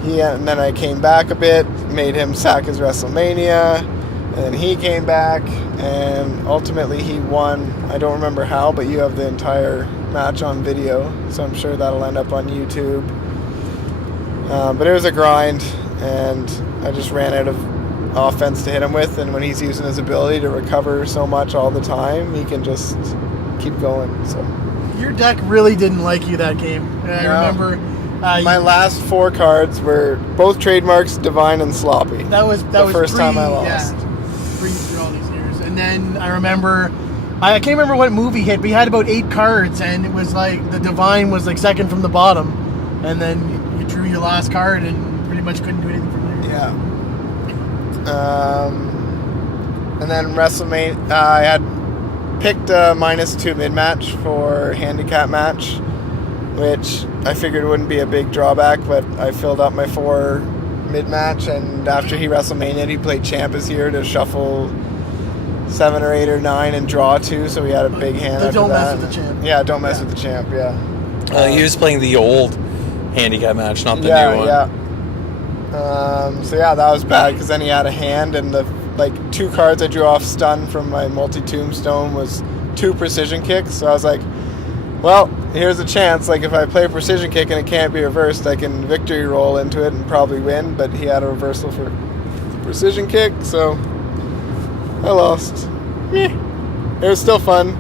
And then I came back a bit, made him sack his WrestleMania, and then he came back, and ultimately he won. I don't remember how, but you have the entire match on video, so I'm sure that'll end up on YouTube. But it was a grind, and I just ran out of offense to hit him with, and when he's using his ability to recover so much all the time, he can just keep going. So your deck really didn't like you that game. I remember... my last 4 cards were both trademarks, Divine and Sloppy. That was the first time I lost. Yeah, through all these years. And then I remember, I can't remember what move he hit, but he had about 8 cards, and it was like the Divine was like second from the bottom, and then you drew your last card and pretty much couldn't do anything from there. Yeah. And then WrestleMania, I had picked a -2 mid-match for handicap match, which I figured wouldn't be a big drawback, but I filled up my 4 mid-match, and after he WrestleMania, he played Champ is here to shuffle 7 or 8 or 9 and draw 2, so we had a big hand after don't that. mess with the Champ. Yeah, don't mess with the Champ, yeah. He was playing the old handicap match, not the new one. Yeah. So yeah, that was bad, because then he had a hand, and the 2 cards I drew off stun from my multi-tombstone was 2 precision kicks, so I was like, well, here's a chance. If I play a precision kick and it can't be reversed, I can victory roll into it and probably win. But he had a reversal for precision kick, so I lost. It was still fun.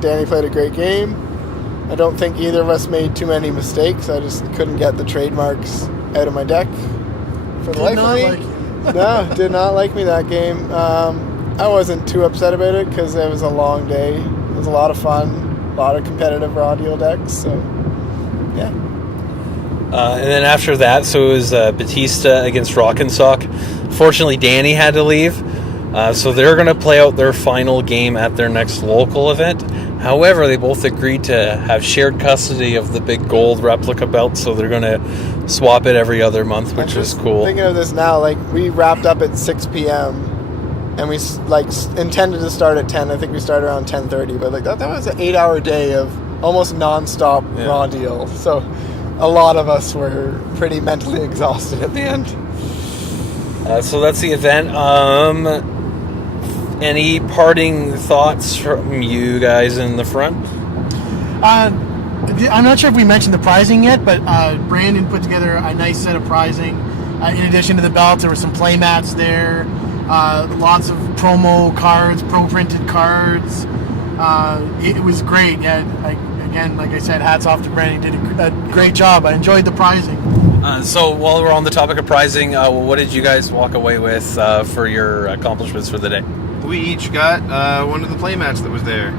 Danny played a great game. I don't think either of us made too many mistakes. I just couldn't get the trademarks out of my deck for the life of me. No, did not like me that game. I wasn't too upset about it because it was a long day. It was a lot of fun. A lot of competitive raw deal decks, so yeah. And then after that, so it was Batista against Rock and Sock. Fortunately, Danny had to leave, so they're going to play out their final game at their next local event. However, they both agreed to have shared custody of the big gold replica belt, so they're going to swap it every other month, which is cool. Thinking of this now, we wrapped up at 6 p.m. and we intended to start at 10. I think we started around 10:30, but that was an 8-hour day of almost non-stop raw deal. So a lot of us were pretty mentally exhausted at the end. So that's the event. Any parting thoughts from you guys in the front? I'm not sure if we mentioned the prizing yet, but Brandon put together a nice set of prizing. In addition to the belt, there were some play mats there, lots of promo cards, pro-printed cards. It was great. Yeah, again, like I said, hats off to Brandon. He did a great job. I enjoyed the prizing. So while we're on the topic of prizing, what did you guys walk away with for your accomplishments for the day? We each got one of the play mats that was there.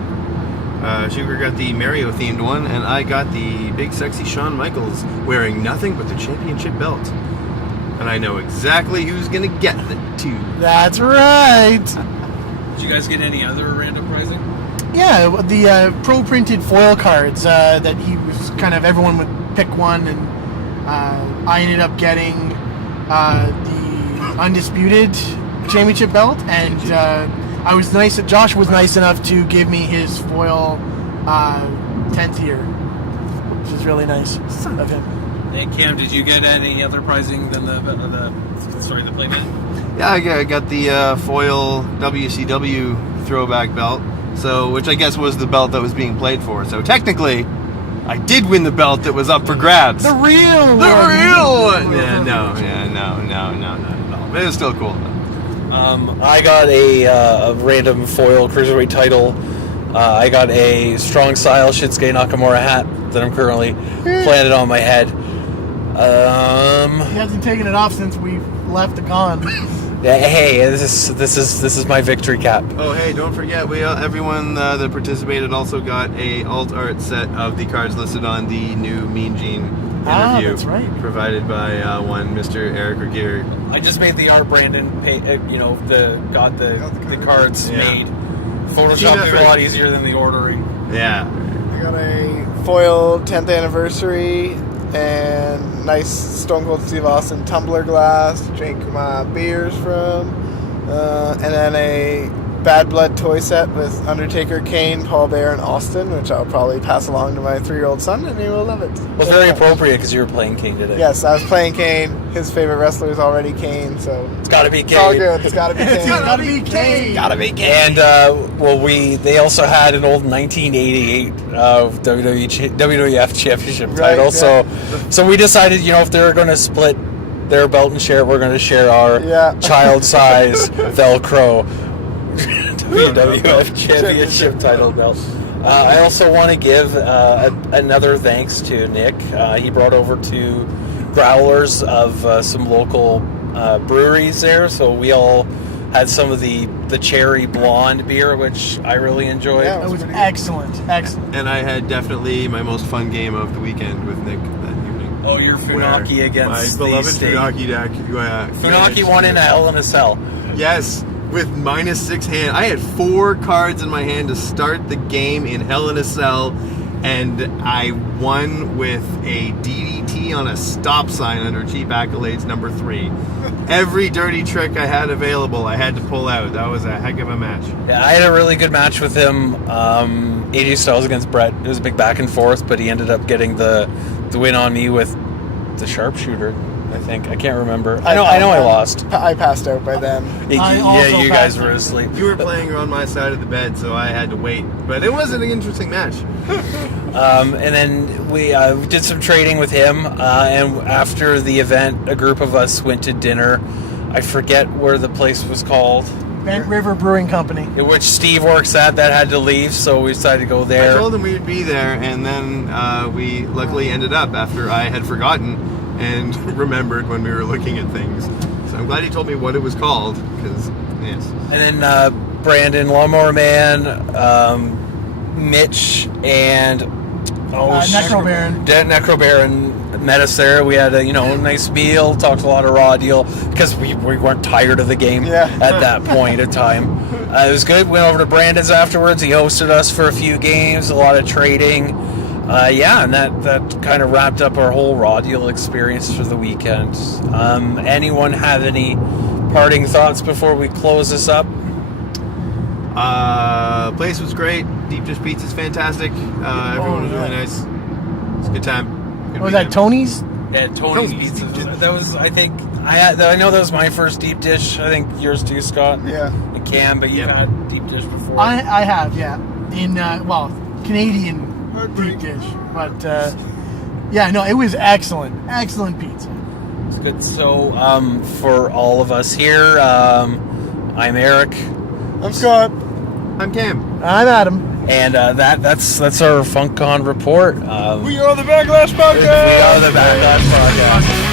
Sugar got the Mario themed one, and I got the big sexy Shawn Michaels wearing nothing but the championship belt. And I know exactly who's gonna get it too. That's right. Did you guys get any other random prizing? Yeah, the pro-printed foil cards that he was kind of, everyone would pick one, and I ended up getting the Undisputed Championship belt, and Josh was nice enough to give me his foil 10th year, which is really nice of him. Hey Cam, did you get any other prizing than the playmat? Yeah, I got the foil WCW throwback belt, which I guess was the belt that was being played for. So technically, I did win the belt that was up for grabs. The real one. Yeah, no, not at all. But it was still cool. I got a random foil cruiserweight title. I got a strong style Shinsuke Nakamura hat that I'm currently planted on my head. He hasn't taken it off since we left the con. Hey, this is my victory cap. Oh, hey, don't forget, everyone that participated also got a alt art set of the cards listed on the new Mean Gene interview. That's right. Provided by one Mr. Eric Regier. I just made the art. Brandon, got the cards made. Photoshop a lot easier than the ordering. Yeah. I got a foil 10th anniversary and nice Stone Cold Steve Austin tumbler glass to drink my beers from, and then a Bad Blood toy set with Undertaker, Kane, Paul Bear, and Austin, which I'll probably pass along to my 3-year-old son, and he will love it. Well, it's very appropriate because you were playing Kane today. Yes, I was playing Kane. His favorite wrestler is already Kane, so it's got to be Kane. It's all good. It's got to be Kane. It's gotta be Kane. Gotta be Kane. And they also had an old 1988 WWF Championship title. Right, so we decided, if they were going to split their belt and share it, we're going to share our child-size Velcro WWF Championship title belt. I also want to give another thanks to Nick. He brought over 2 growlers of some local breweries there, so we all had some of the cherry blonde beer, which I really enjoyed. That was excellent. And I had definitely my most fun game of the weekend with Nick that evening. Oh, your Funaki against my beloved the Funaki deck. Funaki won in a Hell in a Cell. Yes, with -6 hand. I had 4 cards in my hand to start the game in Hell in a Cell, and I won with a DDT on a stop sign under Cheap Accolades number 3. Every dirty trick I had available, I had to pull out. That was a heck of a match. Yeah, I had a really good match with him. AJ Styles against Brett. It was a big back and forth, but he ended up getting the win on me with the sharpshooter. I think I can't remember. I know I lost. I passed out by then. You guys were asleep. You were playing on my side of the bed, so I had to wait. But it was an interesting match. And then we did some trading with him. And after the event, a group of us went to dinner. I forget where the place was called. Bent River Brewing Company, in which Steve works at. That had to leave, so we decided to go there. I told him we'd be there, and then we luckily ended up after I had forgotten and remembered when we were looking at things. So I'm glad he told me what it was called, because, yes. And then Brandon, Lawnmower Man, Mitch, and Necro Baron. Necro Baron met us there. We had a nice meal, talked a lot of Raw deal, because we weren't tired of the game at that point in time. It was good. Went over to Brandon's afterwards. He hosted us for a few games, a lot of trading. And that kind of wrapped up our whole Raw deal experience for the weekend. Anyone have any parting thoughts before we close this up? Place was great. Deep dish pizza's fantastic. Everyone was really nice. It's a good time. Good Was weekend. that Tony's? Yeah, Tony's Pizza. That was, I think, I know that was my first deep dish. I think yours too, Scott. Yeah. And Cam, but you've had deep dish before. I have, yeah. In Canadian deep dish. But yeah, no, it was excellent pizza. It's good. So, for all of us here, I'm Eric, I'm Scott. I'm Cam. I'm Adam. and that's our Funkcon report. We are the Backlash Podcast. We are the Backlash Podcast.